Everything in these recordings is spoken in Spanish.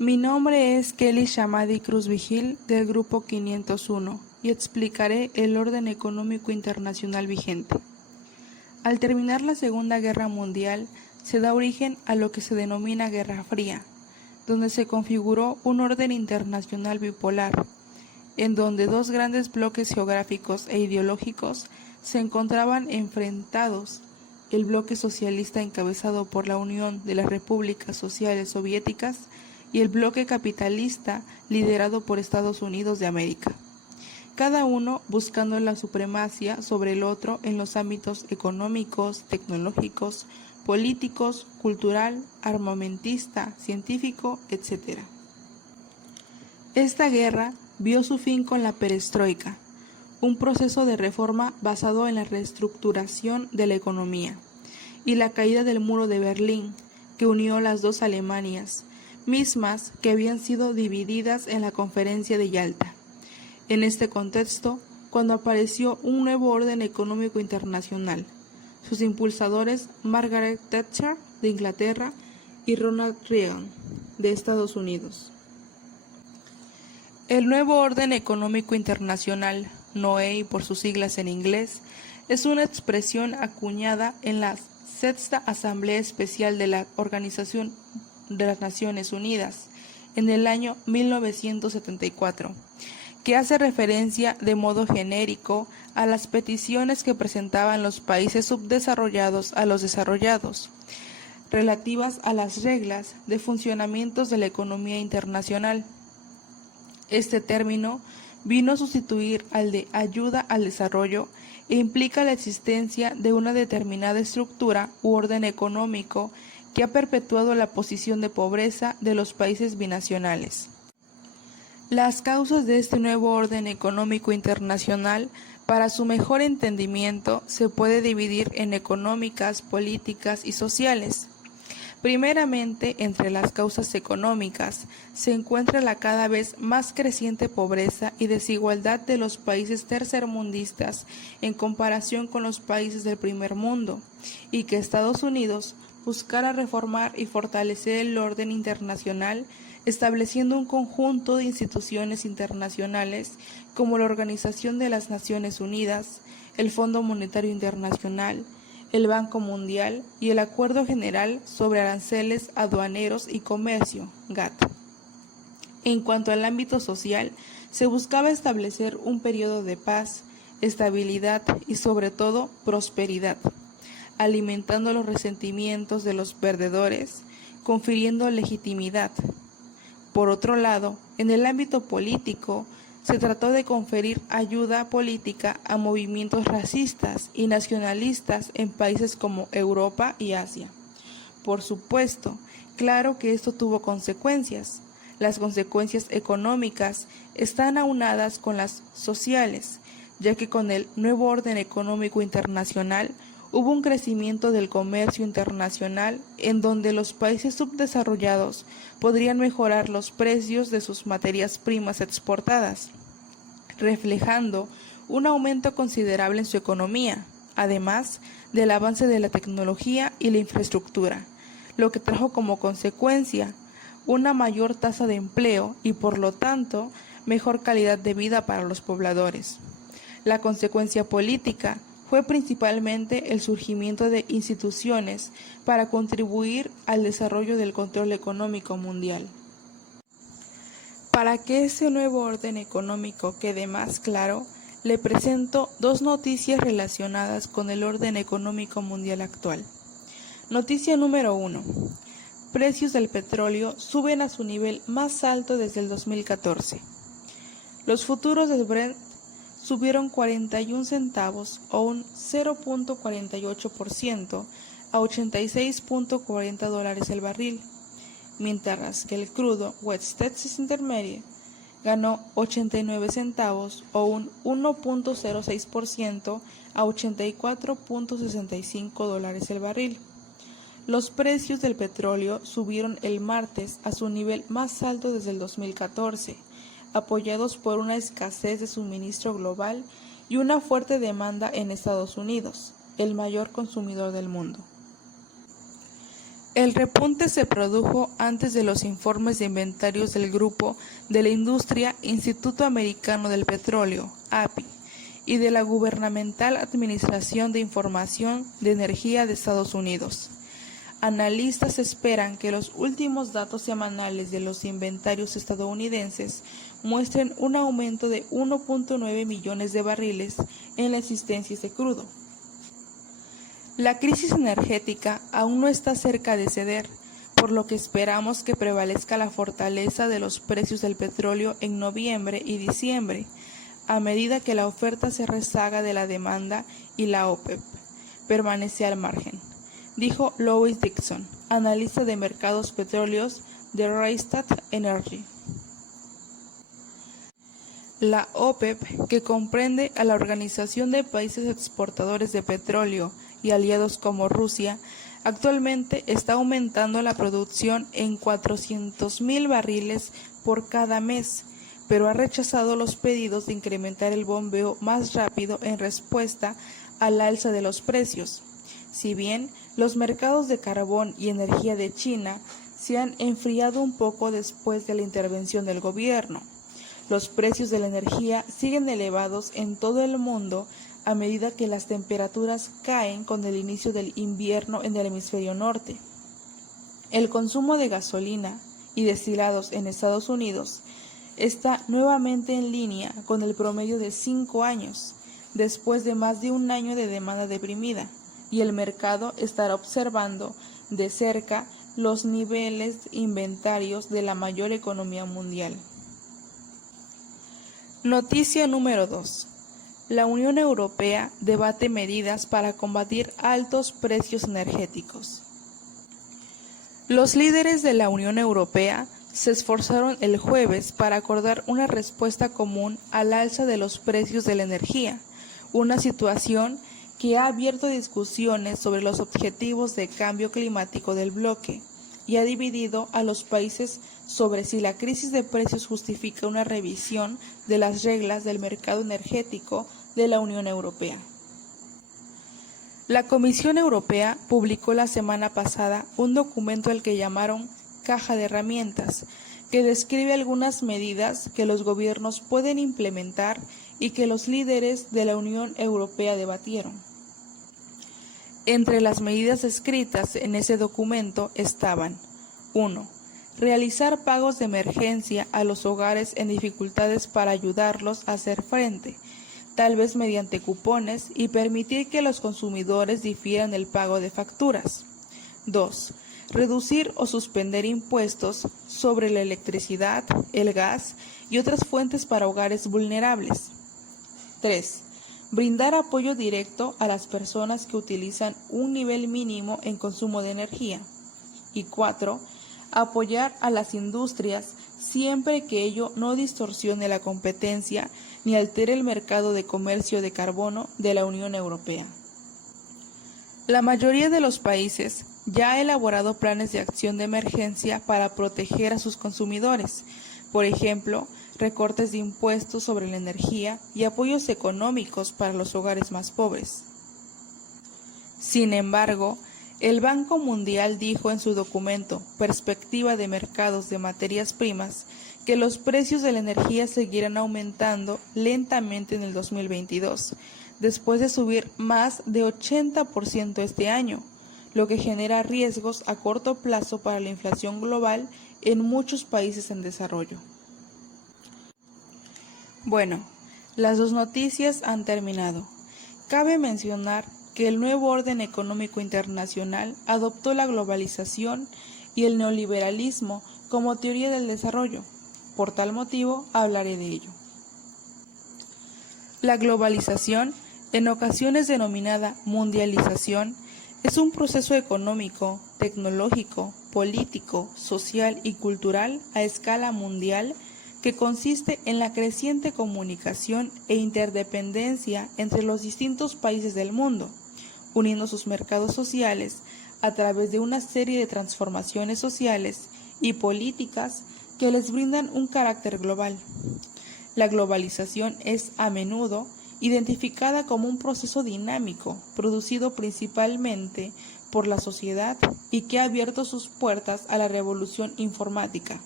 Mi nombre es Kelly Shamadi Cruz Vigil del Grupo 501 y explicaré el orden económico internacional vigente. Al terminar la Segunda Guerra Mundial, se da origen a lo que se denomina Guerra Fría, donde se configuró un orden internacional bipolar, en donde dos grandes bloques geográficos e ideológicos se encontraban enfrentados: el bloque socialista encabezado por la Unión de las Repúblicas Sociales Soviéticas y el bloque capitalista liderado por Estados Unidos de América, cada uno buscando la supremacía sobre el otro en los ámbitos económicos, tecnológicos, políticos, cultural, armamentista, científico, etc. Esta guerra vio su fin con la perestroika, un proceso de reforma basado en la reestructuración de la economía, y la caída del muro de Berlín, que unió las dos Alemanias, mismas que habían sido divididas en la Conferencia de Yalta. En este contexto, cuando apareció un nuevo orden económico internacional, sus impulsadores Margaret Thatcher de Inglaterra y Ronald Reagan de Estados Unidos. El nuevo orden económico internacional, NOEI por sus siglas en inglés, es una expresión acuñada en la Sexta Asamblea Especial de la Organización de las Naciones Unidas en el año 1974, que hace referencia de modo genérico a las peticiones que presentaban los países subdesarrollados a los desarrollados, relativas a las reglas de funcionamiento de la economía internacional. Este término vino a sustituir al de ayuda al desarrollo e implica la existencia de una determinada estructura u orden económico que ha perpetuado la posición de pobreza de los países binacionales. Las causas de este nuevo orden económico internacional, para su mejor entendimiento, se puede dividir en económicas, políticas y sociales. Primeramente, entre las causas económicas, se encuentra la cada vez más creciente pobreza y desigualdad de los países tercermundistas en comparación con los países del primer mundo, y que Estados Unidos buscara reformar y fortalecer el orden internacional, estableciendo un conjunto de instituciones internacionales como la Organización de las Naciones Unidas, el Fondo Monetario Internacional, el Banco Mundial y el Acuerdo General sobre Aranceles Aduaneros y Comercio, GATT. En cuanto al ámbito social, se buscaba establecer un periodo de paz, estabilidad y sobre todo prosperidad, alimentando los resentimientos de los perdedores, confiriendo legitimidad. Por otro lado, en el ámbito político, se trató de conferir ayuda política a movimientos racistas y nacionalistas en países como Europa y Asia. Por supuesto, claro que esto tuvo consecuencias. Las consecuencias económicas están aunadas con las sociales, ya que con el nuevo orden económico internacional hubo un crecimiento del comercio internacional en donde los países subdesarrollados podrían mejorar los precios de sus materias primas exportadas, reflejando un aumento considerable en su economía, además del avance de la tecnología y la infraestructura, lo que trajo como consecuencia una mayor tasa de empleo y por lo tanto mejor calidad de vida para los pobladores. La consecuencia política fue principalmente el surgimiento de instituciones para contribuir al desarrollo del control económico mundial. Para que ese nuevo orden económico quede más claro, le presento dos noticias relacionadas con el orden económico mundial actual. Noticia número 1. Precios del petróleo suben a su nivel más alto desde el 2014. Los futuros del Brent subieron 41 centavos o un 0.48% a $86.40 el barril, mientras que el crudo West Texas Intermediate ganó 89 centavos o un 1.06% a $84.65 el barril. Los precios del petróleo subieron el martes a su nivel más alto desde el 2014, apoyados por una escasez de suministro global y una fuerte demanda en Estados Unidos, el mayor consumidor del mundo. El repunte se produjo antes de los informes de inventarios del Grupo de la Industria Instituto Americano del Petróleo, API, y de la Gubernamental Administración de Información de Energía de Estados Unidos. Analistas esperan que los últimos datos semanales de los inventarios estadounidenses muestren un aumento de 1.9 millones de barriles en las existencias de crudo. La crisis energética aún no está cerca de ceder, por lo que esperamos que prevalezca la fortaleza de los precios del petróleo en noviembre y diciembre, a medida que la oferta se rezaga de la demanda y la OPEP permanece al margen, dijo Louis Dixon, analista de mercados petróleos de Rystad Energy. La OPEP, que comprende a la Organización de Países Exportadores de Petróleo y aliados como Rusia, actualmente está aumentando la producción en 400,000 barriles por cada mes, pero ha rechazado los pedidos de incrementar el bombeo más rápido en respuesta al alza de los precios. Si bien los mercados de carbón y energía de China se han enfriado un poco después de la intervención del gobierno, los precios de la energía siguen elevados en todo el mundo a medida que las temperaturas caen con el inicio del invierno en el hemisferio norte. El consumo de gasolina y destilados en Estados Unidos está nuevamente en línea con el promedio de 5 años, después de más de un año de demanda deprimida, y el mercado estará observando de cerca los niveles inventarios de la mayor economía mundial. Noticia número 2. La Unión Europea debate medidas para combatir altos precios energéticos. Los líderes de la Unión Europea se esforzaron el jueves para acordar una respuesta común al alza de los precios de la energía, una situación que ha abierto discusiones sobre los objetivos de cambio climático del bloque y ha dividido a los países sobre si la crisis de precios justifica una revisión de las reglas del mercado energético de la Unión Europea. La Comisión Europea publicó la semana pasada un documento al que llamaron Caja de Herramientas, que describe algunas medidas que los gobiernos pueden implementar y que los líderes de la Unión Europea debatieron. Entre las medidas escritas en ese documento estaban: 1. Realizar pagos de emergencia a los hogares en dificultades para ayudarlos a hacer frente, tal vez mediante cupones, y permitir que los consumidores difieran el pago de facturas. 2. Reducir o suspender impuestos sobre la electricidad, el gas y otras fuentes para hogares vulnerables. 3. Brindar apoyo directo a las personas que utilizan un nivel mínimo en consumo de energía. Y 4. Apoyar a las industrias siempre que ello no distorsione la competencia ni altere el mercado de comercio de carbono de la Unión Europea. La mayoría de los países ya ha elaborado planes de acción de emergencia para proteger a sus consumidores, por ejemplo, recortes de impuestos sobre la energía y apoyos económicos para los hogares más pobres. Sin embargo, el Banco Mundial dijo en su documento Perspectiva de Mercados de Materias Primas que los precios de la energía seguirán aumentando lentamente en el 2022, después de subir más de 80% este año, lo que genera riesgos a corto plazo para la inflación global en muchos países en desarrollo. Bueno, las dos noticias han terminado. Cabe mencionar que el nuevo orden económico internacional adoptó la globalización y el neoliberalismo como teoría del desarrollo. Por tal motivo, hablaré de ello. La globalización, en ocasiones denominada mundialización, es un proceso económico, tecnológico, político, social y cultural a escala mundial que consiste en la creciente comunicación e interdependencia entre los distintos países del mundo, uniendo sus mercados sociales a través de una serie de transformaciones sociales y políticas que les brindan un carácter global. La globalización es a menudo identificada como un proceso dinámico, producido principalmente por la sociedad y que ha abierto sus puertas a la revolución informática,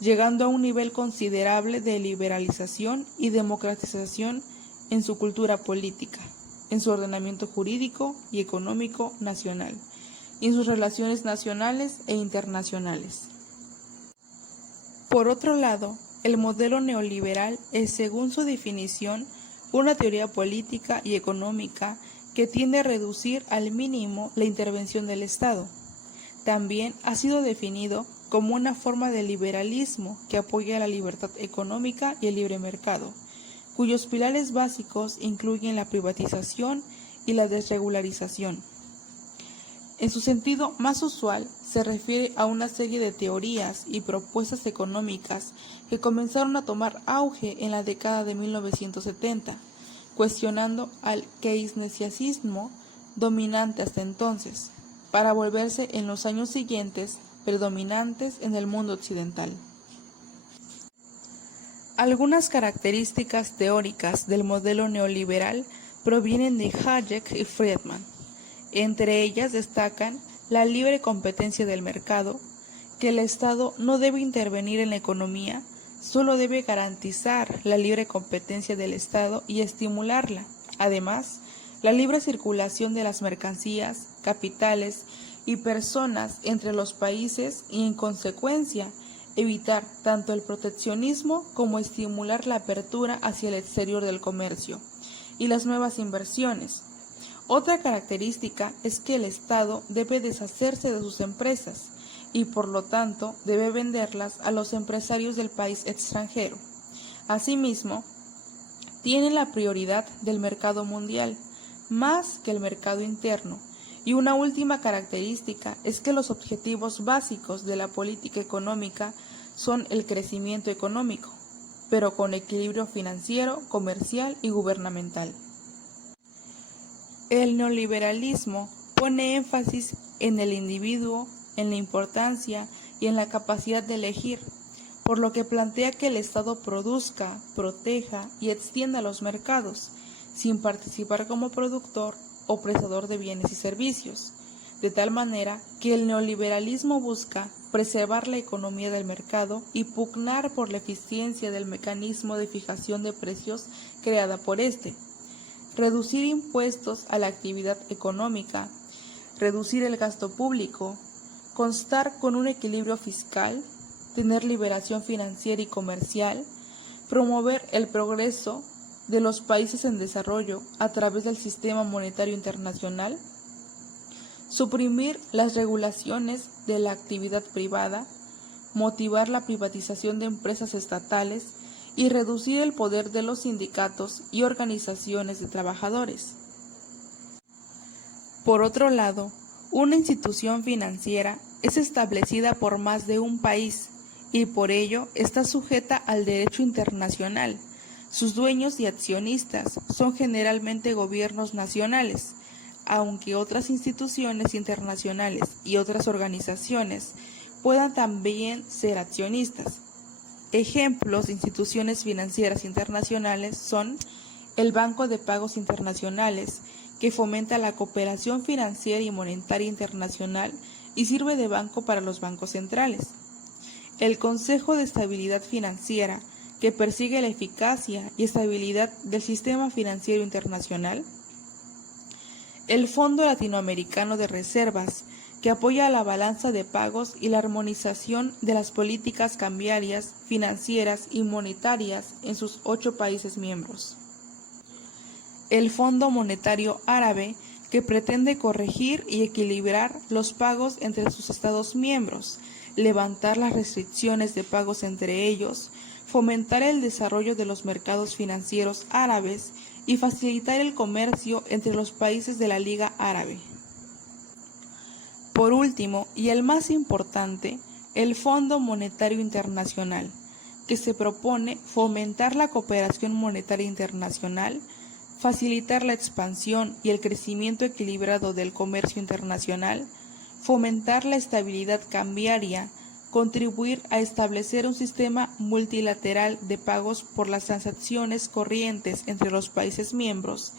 llegando a un nivel considerable de liberalización y democratización en su cultura política, en su ordenamiento jurídico y económico nacional, y en sus relaciones nacionales e internacionales. Por otro lado, el modelo neoliberal es, según su definición, una teoría política y económica que tiende a reducir al mínimo la intervención del Estado. También ha sido definido como una forma de liberalismo que apoya la libertad económica y el libre mercado, cuyos pilares básicos incluyen la privatización y la desregularización. En su sentido más usual, se refiere a una serie de teorías y propuestas económicas que comenzaron a tomar auge en la década de 1970, cuestionando al keynesianismo dominante hasta entonces, para volverse en los años siguientes predominantes en el mundo occidental. Algunas características teóricas del modelo neoliberal provienen de Hayek y Friedman. Entre ellas destacan la libre competencia del mercado, que el Estado no debe intervenir en la economía, solo debe garantizar la libre competencia del Estado y estimularla. Además, la libre circulación de las mercancías, capitales y personas entre los países y, en consecuencia, evitar tanto el proteccionismo como estimular la apertura hacia el exterior del comercio y las nuevas inversiones. Otra característica es que el Estado debe deshacerse de sus empresas y por lo tanto debe venderlas a los empresarios del país extranjero. Asimismo, tiene la prioridad del mercado mundial más que el mercado interno. Y una última característica es que los objetivos básicos de la política económica son el crecimiento económico, pero con equilibrio financiero, comercial y gubernamental. El neoliberalismo pone énfasis en el individuo, en la importancia y en la capacidad de elegir, por lo que plantea que el Estado produzca, proteja y extienda los mercados, sin participar como productor o prestador de bienes y servicios, de tal manera que el neoliberalismo busca preservar la economía del mercado y pugnar por la eficiencia del mecanismo de fijación de precios creada por este, reducir impuestos a la actividad económica, reducir el gasto público, constar con un equilibrio fiscal, tener liberación financiera y comercial, promover el progreso de los países en desarrollo a través del sistema monetario internacional, suprimir las regulaciones de la actividad privada, motivar la privatización de empresas estatales y reducir el poder de los sindicatos y organizaciones de trabajadores. Por otro lado, una institución financiera es establecida por más de un país y por ello está sujeta al derecho internacional. Sus dueños y accionistas son generalmente gobiernos nacionales, aunque otras instituciones internacionales y otras organizaciones puedan también ser accionistas. Ejemplos de instituciones financieras internacionales son el Banco de Pagos Internacionales, que fomenta la cooperación financiera y monetaria internacional y sirve de banco para los bancos centrales. El Consejo de Estabilidad Financiera, que persigue la eficacia y estabilidad del sistema financiero internacional. El Fondo Latinoamericano de Reservas, que apoya la balanza de pagos y la armonización de las políticas cambiarias, financieras y monetarias en sus 8 países miembros. El Fondo Monetario Árabe, que pretende corregir y equilibrar los pagos entre sus Estados miembros, levantar las restricciones de pagos entre ellos, fomentar el desarrollo de los mercados financieros árabes y facilitar el comercio entre los países de la Liga Árabe. Por último, y el más importante, el Fondo Monetario Internacional, que se propone fomentar la cooperación monetaria internacional, facilitar la expansión y el crecimiento equilibrado del comercio internacional, fomentar la estabilidad cambiaria, contribuir a establecer un sistema multilateral de pagos por las transacciones corrientes entre los países miembros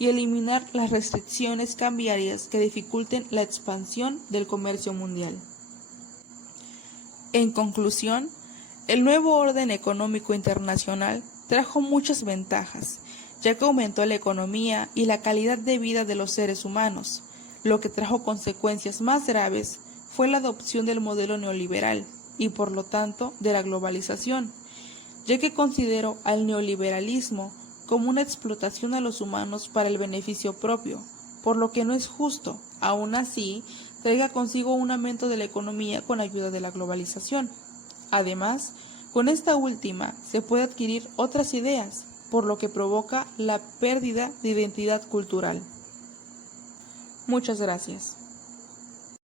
y eliminar las restricciones cambiarias que dificulten la expansión del comercio mundial. En conclusión, el nuevo orden económico internacional trajo muchas ventajas, ya que aumentó la economía y la calidad de vida de los seres humanos. Lo que trajo consecuencias más graves fue la adopción del modelo neoliberal y, por lo tanto, de la globalización, ya que considero al neoliberalismo como una explotación a los humanos para el beneficio propio, por lo que no es justo, aún así, traiga consigo un aumento de la economía con ayuda de la globalización. Además, con esta última se puede adquirir otras ideas, por lo que provoca la pérdida de identidad cultural. Muchas gracias.